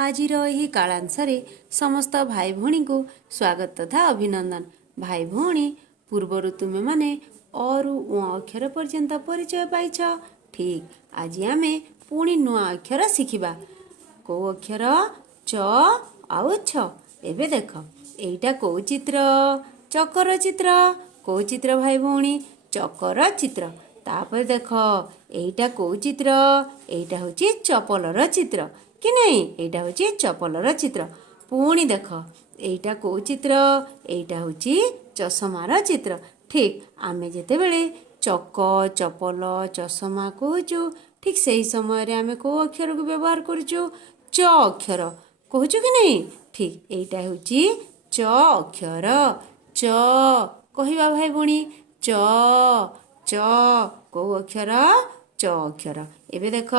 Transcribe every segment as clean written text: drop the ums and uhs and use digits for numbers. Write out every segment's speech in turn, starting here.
आजिर एही कालांशरे समस्त भाई भौणी को स्वागत तथा अभिनंदन। भाई भौणी पूर्वर तुमे माने अरु उ अक्षर पर्यंत परिचय पाइछ। ठीक आज आमे पुणी नुआ अक्षर शिखिबा। को अक्षर च आउ छ। एबे देख एइटा को चित्र? चकर चित्र। को चित्र भाई भौणी? चकर चित्र। तापर देख एइटा को चित्र? एइटा होची चपलर चित्र कि नहीं? एइटा होची चपलर चित्र। पुणी देख एइटा को चित्र? एइटा होची चषमार चित्र। ठीक आमे जेतेबेले चक चपल चषमा कहूचु ठीक सही समय रे आमे को अक्षर को व्यवहार करूचु? च अक्षर कहूचु कि नहीं? ठीक एइटा होची च अक्षर। च कहिबा भाई भौणी च च को अक्षर? च अक्षर। एबे देख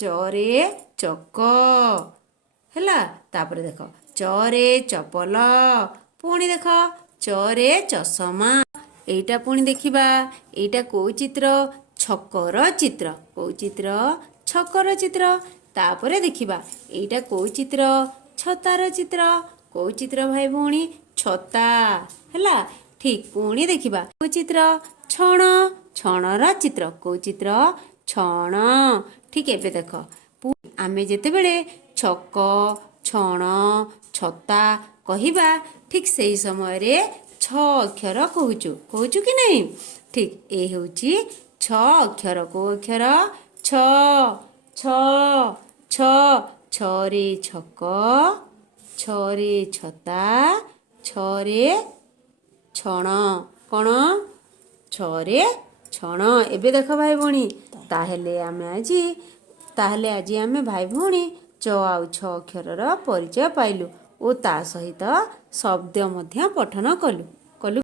च रे चक हैला। तापर देख च रे चपल। पुणी देख च रे चषमा। एइटा पुणी देखिबा एइटा को चित्र? छकर चित्र। को चित्र? छकर चित्र। तापरे देखिबा एइटा को चित्र? छतार चित्र। को चित्र भाई भौणी? छता हैला। ठीक पुणी देखिबा को चित्र? छण छणर चित्र। को चित्र? छण। ठीक एबे देख आमे जेतेबेले छक छण छता कहिबा ठीक सही समय रे छ अक्षर कहूचु कि नहीं? ठीक ए होची छ अक्षर। को अक्षर? छ छ छ छ रे छक छ रे छता छ रे छण। कण? छ रे छण। एबे देख भाई भौणी ताहेले आज आमे भाई भौणी च आउ छ अक्षरर परिचय पाइलु ओ ता सहित शब्द मध्य पठन कलु।